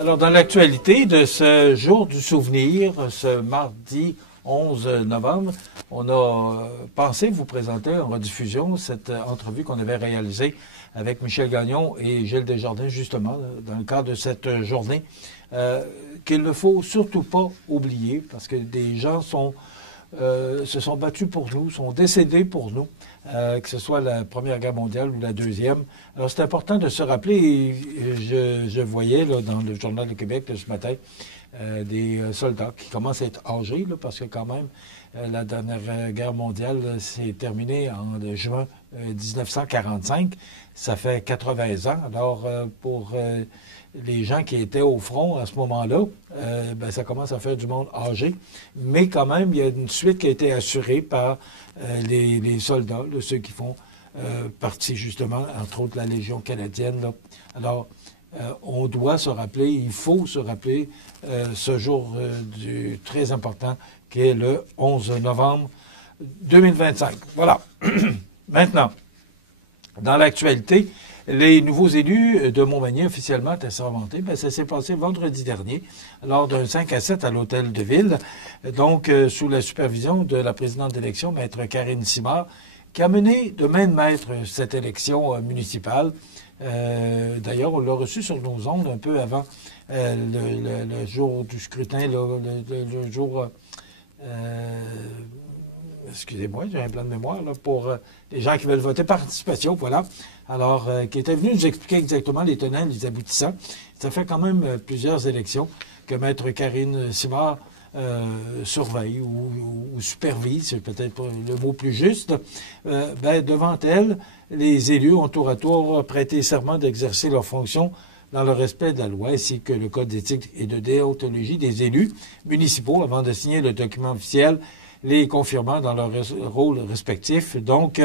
Alors, dans l'actualité de ce jour du souvenir, ce mardi 11 novembre, on a pensé vous présenter en rediffusion cette entrevue qu'on avait réalisée avec Michel Gagnon et Gilles Desjardins, justement, dans le cadre de cette journée, qu'il ne faut surtout pas oublier, parce que des gens se sont battus pour nous, sont décédés pour nous, que ce soit la Première Guerre mondiale ou la Deuxième. Alors, c'est important de se rappeler, et je voyais là, dans le Journal de Québec ce matin, des soldats qui commencent à être âgés, là, parce que quand même, la dernière guerre mondiale s'est terminée en juin 1945. Ça fait 80 ans. Alors, pour les gens qui étaient au front à ce moment-là, ça commence à faire du monde âgé. Mais quand même, il y a une suite qui a été assurée par les soldats, là, ceux qui font partie, justement, entre autres, la Légion canadienne. Là. Alors, on doit se rappeler, il faut se rappeler ce jour très important qui est le 11 novembre 2025. Voilà. Maintenant, dans l'actualité, les nouveaux élus de Montmagny officiellement assermentés, ça s'est passé vendredi dernier lors d'un 5 à 7 à l'Hôtel de Ville, donc sous la supervision de la présidente d'élection, Maître Karine Simard, qui a mené de main de maître cette élection municipale. D'ailleurs, on l'a reçu sur nos ondes un peu avant le jour du scrutin, le jour... excusez-moi, j'ai un plan de mémoire là, pour les gens qui veulent voter par anticipation, voilà. Alors, qui était venu nous expliquer exactement les tenants et les aboutissants. Ça fait quand même plusieurs élections que Maître Karine Simard surveille ou supervise, c'est peut-être pas le mot plus juste. Devant elle, les élus ont tour à tour prêté serment d'exercer leurs fonctions dans le respect de la loi, ainsi que le code d'éthique et de déontologie des élus municipaux avant de signer le document officiel, les confirmant dans leur rôle respectif. Donc,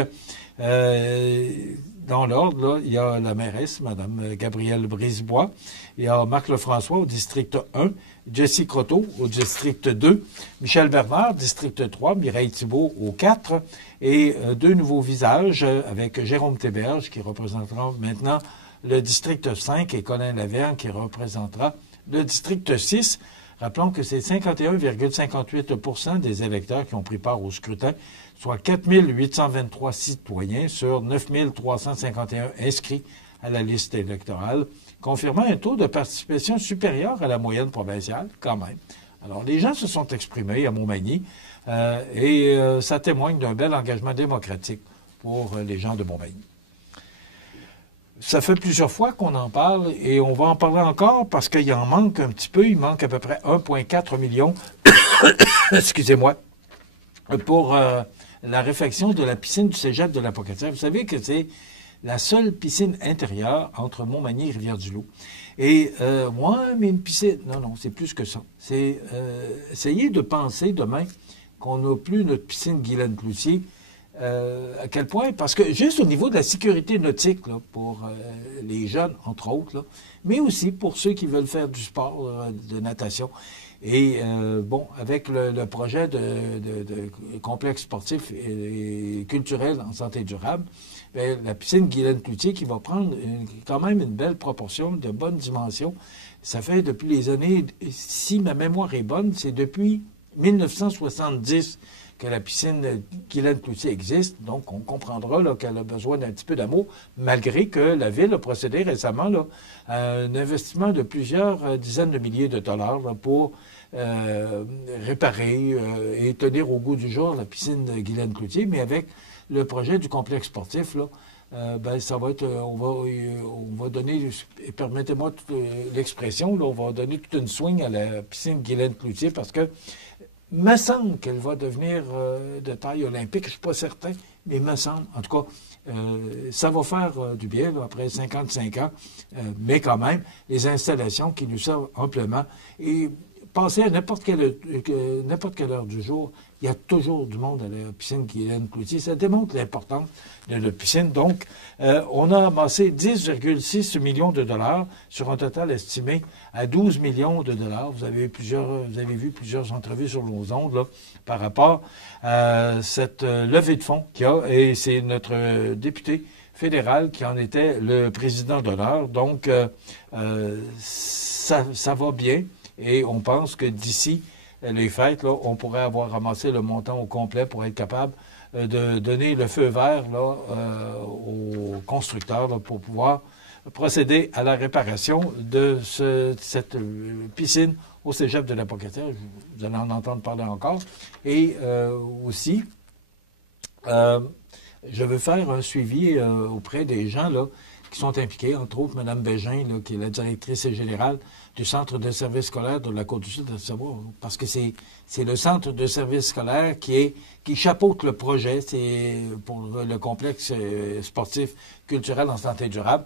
dans l'ordre, là, il y a la mairesse, Mme Gabrielle Brisebois, il y a Marc Lefrançois au district 1, Jessie Croteau au district 2, Michel Bernard, district 3, Mireille Thibault au 4, et deux nouveaux visages avec Jérôme Théberge qui représentera maintenant le district 5 et Colin Lavergne qui représentera le district 6. Rappelons que c'est 51,58 % des électeurs qui ont pris part au scrutin, soit 4 823 citoyens sur 9 351 inscrits à la liste électorale, confirmant un taux de participation supérieur à la moyenne provinciale, quand même. Alors, les gens se sont exprimés à Montmagny et ça témoigne d'un bel engagement démocratique pour les gens de Montmagny. Ça fait plusieurs fois qu'on en parle et on va en parler encore parce qu'il en manque un petit peu. Il manque à peu près 1,4 million, excusez-moi, pour la réfection de la piscine du cégep de la Pocatière. Vous savez que c'est la seule piscine intérieure entre Montmagny et Rivière-du-Loup. Et mais une piscine, non, c'est plus que ça. C'est essayer de penser demain qu'on n'a plus notre piscine Guylaine Cloutier. À quel point? Parce que juste au niveau de la sécurité nautique, là, pour les jeunes, entre autres, là, mais aussi pour ceux qui veulent faire du sport, de natation. Et avec le projet de complexe sportif et culturel en santé durable, la piscine Guylaine Cloutier qui va prendre quand même une belle proportion, de bonnes dimensions. Ça fait depuis les années, si ma mémoire est bonne, c'est depuis 1970 que la piscine Guylaine Cloutier existe. Donc, on comprendra qu'elle a besoin d'un petit peu d'amour, malgré que la Ville a procédé récemment là, à un investissement de plusieurs dizaines de milliers de dollars là, pour réparer et tenir au goût du jour la piscine Guylaine Cloutier, mais avec le projet du complexe sportif, là, ça va être, on va donner, permettez-moi l'expression, là, on va donner toute une swing à la piscine Guylaine Cloutier parce que me semble qu'elle va devenir de taille olympique, je ne suis pas certain, mais me semble, en tout cas, ça va faire du bien là, après 55 ans, mais quand même, les installations qui nous servent amplement. Et passer à n'importe quelle heure du jour, il y a toujours du monde à la piscine Guylaine Cloutier. Ça démontre l'importance de la piscine. Donc, on a amassé 10,6 millions de dollars sur un total estimé à 12 millions de dollars. Vous avez vu plusieurs entrevues sur nos ondes là, par rapport à cette levée de fonds qu'il y a. Et c'est notre député fédéral qui en était le président d'honneur. Donc, ça va bien. Et on pense que d'ici les fêtes, là, on pourrait avoir ramassé le montant au complet pour être capable de donner le feu vert là, aux constructeurs là, pour pouvoir procéder à la réparation de cette piscine au cégep de la Pocatière. Vous allez en entendre parler encore. Et aussi, je veux faire un suivi auprès des gens là, qui sont impliqués, entre autres Mme Bégin, là, qui est la directrice générale du Centre de services scolaires de la Côte-du-Sud de Savoie, parce que c'est le Centre de services scolaires qui chapeaute le projet, c'est pour le complexe sportif culturel en santé durable.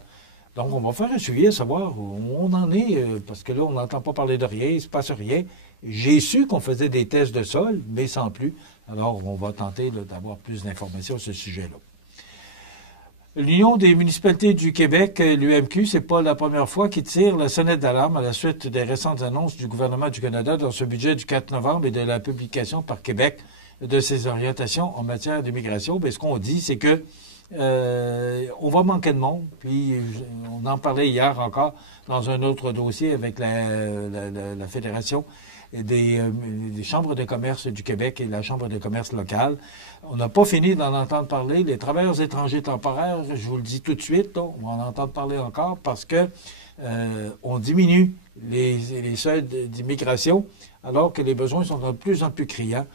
Donc, on va faire un suivi à savoir où on en est, parce que là, on n'entend pas parler de rien, il ne se passe rien. J'ai su qu'on faisait des tests de sol, mais sans plus. Alors, on va tenter d'avoir plus d'informations sur ce sujet-là. L'Union des municipalités du Québec, l'UMQ, c'est pas la première fois qu'il tire la sonnette d'alarme à la suite des récentes annonces du gouvernement du Canada dans ce budget du 4 novembre et de la publication par Québec de ses orientations en matière d'immigration. Bien, ce qu'on dit, c'est que on va manquer de monde. Puis, on en parlait hier encore dans un autre dossier avec la Fédération des chambres de commerce du Québec et la Chambre de commerce locale. On n'a pas fini d'en entendre parler. Les travailleurs étrangers temporaires, je vous le dis tout de suite, là, on va en entendre parler encore parce que on diminue les seuils d'immigration alors que les besoins sont de plus en plus criants.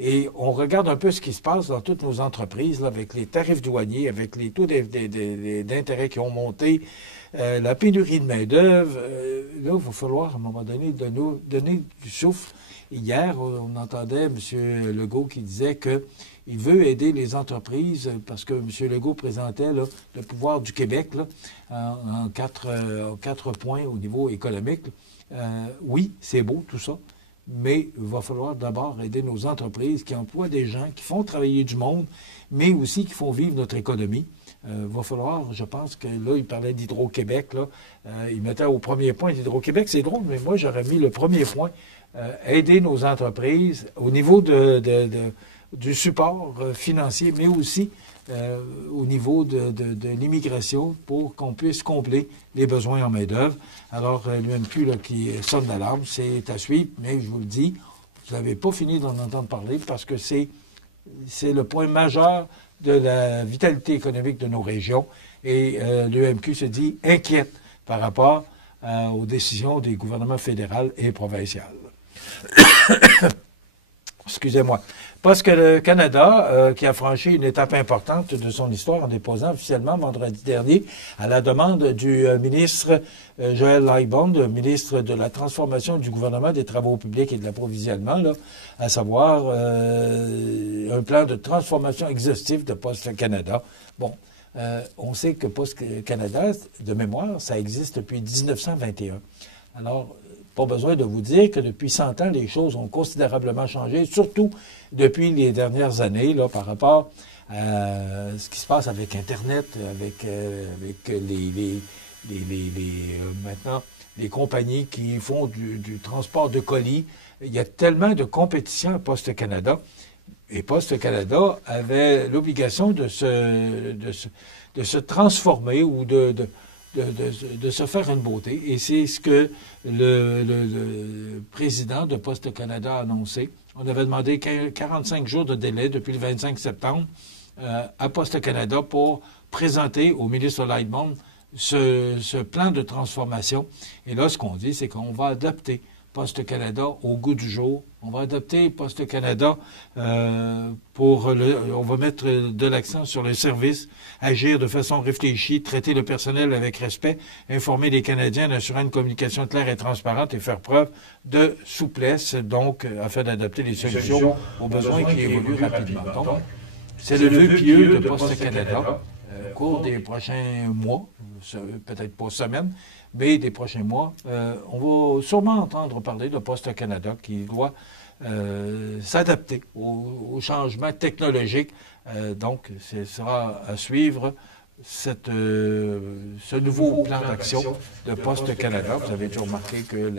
Et on regarde un peu ce qui se passe dans toutes nos entreprises, là, avec les tarifs douaniers, avec les taux d'intérêt qui ont monté, la pénurie de main-d'œuvre. Là, il va falloir, à un moment donné, nous donner du souffle. Hier, on entendait M. Legault qui disait qu'il veut aider les entreprises parce que M. Legault présentait là, le pouvoir du Québec là, en quatre points au niveau économique. Oui, c'est beau tout ça. Mais il va falloir d'abord aider nos entreprises qui emploient des gens, qui font travailler du monde, mais aussi qui font vivre notre économie. Il va falloir, je pense que là, il parlait d'Hydro-Québec, là, il mettait au premier point d'Hydro-Québec. C'est drôle, mais moi, j'aurais mis le premier point, aider nos entreprises au niveau du support financier, mais aussi au niveau de l'immigration pour qu'on puisse combler les besoins en main-d'œuvre. Alors, l'UMQ qui sonne l'alarme, c'est à suivre, mais je vous le dis, vous n'avez pas fini d'en entendre parler parce que c'est le point majeur de la vitalité économique de nos régions. Et l'UMQ se dit inquiète par rapport aux décisions des gouvernements fédéral et provincial. Excusez-moi. Parce que le Canada, qui a franchi une étape importante de son histoire en déposant officiellement vendredi dernier, à la demande du ministre Joël Lightbound, ministre de la Transformation du gouvernement des Travaux publics et de l'approvisionnement, là, à savoir un plan de transformation exhaustif de Poste Canada. Bon, on sait que Poste Canada, de mémoire, ça existe depuis 1921. Alors, pas besoin de vous dire que depuis 100 ans, les choses ont considérablement changé, surtout depuis les dernières années, là, par rapport à ce qui se passe avec Internet, avec maintenant les compagnies qui font du transport de colis. Il y a tellement de compétition à Poste Canada. Et Poste Canada avait l'obligation de se transformer ou de se faire une beauté. Et c'est ce que le président de Poste Canada a annoncé. On avait demandé 45 jours de délai depuis le 25 septembre à Poste Canada pour présenter au ministre Lightbound ce plan de transformation. Et là, ce qu'on dit, c'est qu'on va adapter Poste Canada au goût du jour. On va adapter Poste Canada on va mettre de l'accent sur le service, agir de façon réfléchie, traiter le personnel avec respect, informer les Canadiens en assurant une communication claire et transparente et faire preuve de souplesse, donc, afin d'adapter les solutions aux besoins qui évoluent rapidement. Donc, c'est le vœu pieux de Poste Canada. au cours des prochains mois, peut-être pas semaines, mais des prochains mois, on va sûrement entendre parler de Poste Canada qui doit s'adapter aux changements technologiques. Donc, ce sera à suivre ce nouveau plan d'action de Poste Canada. Vous avez déjà remarqué que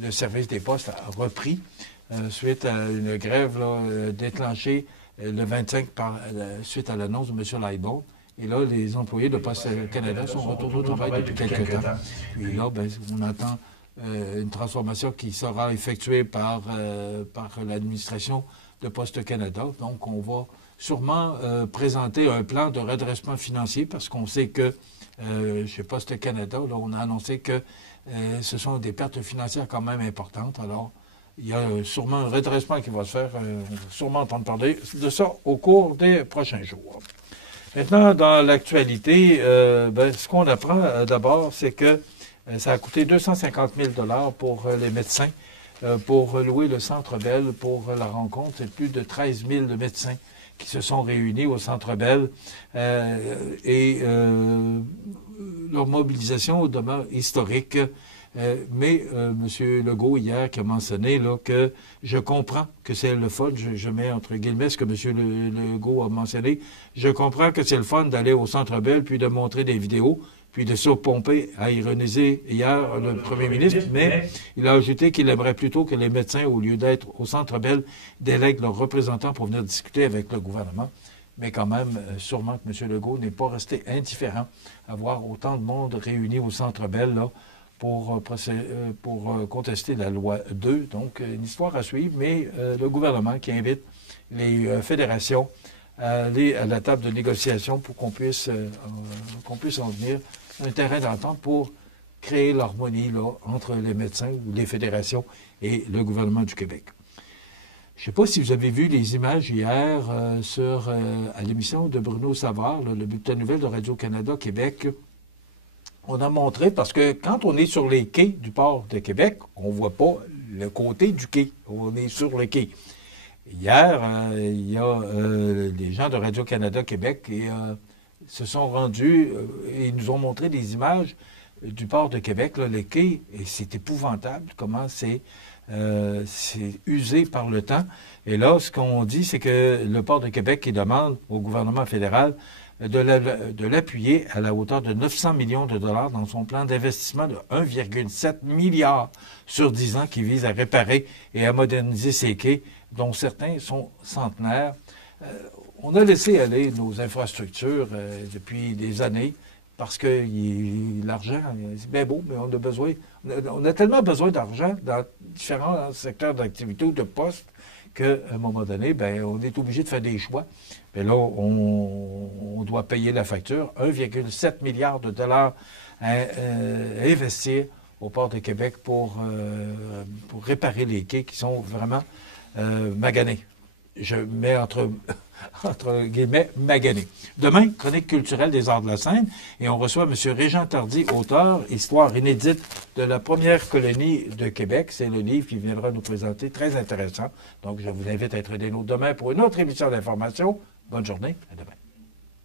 le service des postes a repris suite à une grève là, déclenchée le 25 suite à l'annonce de M. Lightbourne. Et là, les employés de Poste Canada sont retournés au travail depuis quelques temps. Puis là, ben, on attend une transformation qui sera effectuée par l'administration de Poste Canada. Donc, on va sûrement présenter un plan de redressement financier parce qu'on sait que chez Poste Canada, là, on a annoncé que ce sont des pertes financières quand même importantes. Alors, il y a sûrement un redressement qui va se faire. On va sûrement entendre parler de ça au cours des prochains jours. Maintenant, dans l'actualité, ce qu'on apprend d'abord, c'est que ça a coûté 250 000 $ pour les médecins pour louer le Centre Bell pour la rencontre. C'est plus de 13 000 médecins qui se sont réunis au Centre Bell et leur mobilisation demeure historique. Mais M. Legault, hier, qui a mentionné là, que je comprends que c'est le fun, je mets entre guillemets ce que M. Legault a mentionné, je comprends que c'est le fun d'aller au Centre Bell, puis de montrer des vidéos, puis de surpomper, à ironiser hier le premier ministre, mais il a ajouté qu'il aimerait plutôt que les médecins, au lieu d'être au Centre Bell, délèguent leurs représentants pour venir discuter avec le gouvernement. Mais quand même, sûrement que M. Legault n'est pas resté indifférent à voir autant de monde réuni au Centre Bell, là, pour contester la loi 2. Donc, une histoire à suivre, mais le gouvernement qui invite les fédérations à aller à la table de négociation pour qu'on puisse en venir à un terrain d'entente pour créer l'harmonie là, entre les médecins ou les fédérations et le gouvernement du Québec. Je ne sais pas si vous avez vu les images hier à l'émission de Bruno Savard, là, le bulletin de nouvelles de Radio-Canada Québec. On a montré, parce que quand on est sur les quais du port de Québec, on ne voit pas le côté du quai. On est sur le quai. Hier, il y a des gens de Radio-Canada Québec qui se sont rendus et nous ont montré des images du port de Québec, là, les quais, et c'est épouvantable comment c'est usé par le temps. Et là, ce qu'on dit, c'est que le port de Québec qui demande au gouvernement fédéral de l'appuyer à la hauteur de 900 millions de dollars dans son plan d'investissement de 1,7 milliard sur 10 ans qui vise à réparer et à moderniser ces quais, dont certains sont centenaires. On a laissé aller nos infrastructures depuis des années parce que l'argent, c'est bien beau, mais on a tellement besoin d'argent dans différents secteurs d'activité ou de postes qu'à un moment donné, ben, on est obligé de faire des choix. Mais là, on doit payer la facture. 1,7 milliard de dollars à investir au port de Québec pour réparer les quais qui sont vraiment maganés. Je mets entre guillemets maganés. Demain, chronique culturelle des arts de la scène, et on reçoit M. Régent Tardy, auteur, histoire inédite de la première colonie de Québec. C'est le livre qu'il viendra nous présenter, très intéressant. Donc, je vous invite à être des nôtres demain pour une autre émission d'information. Bonne journée, à demain.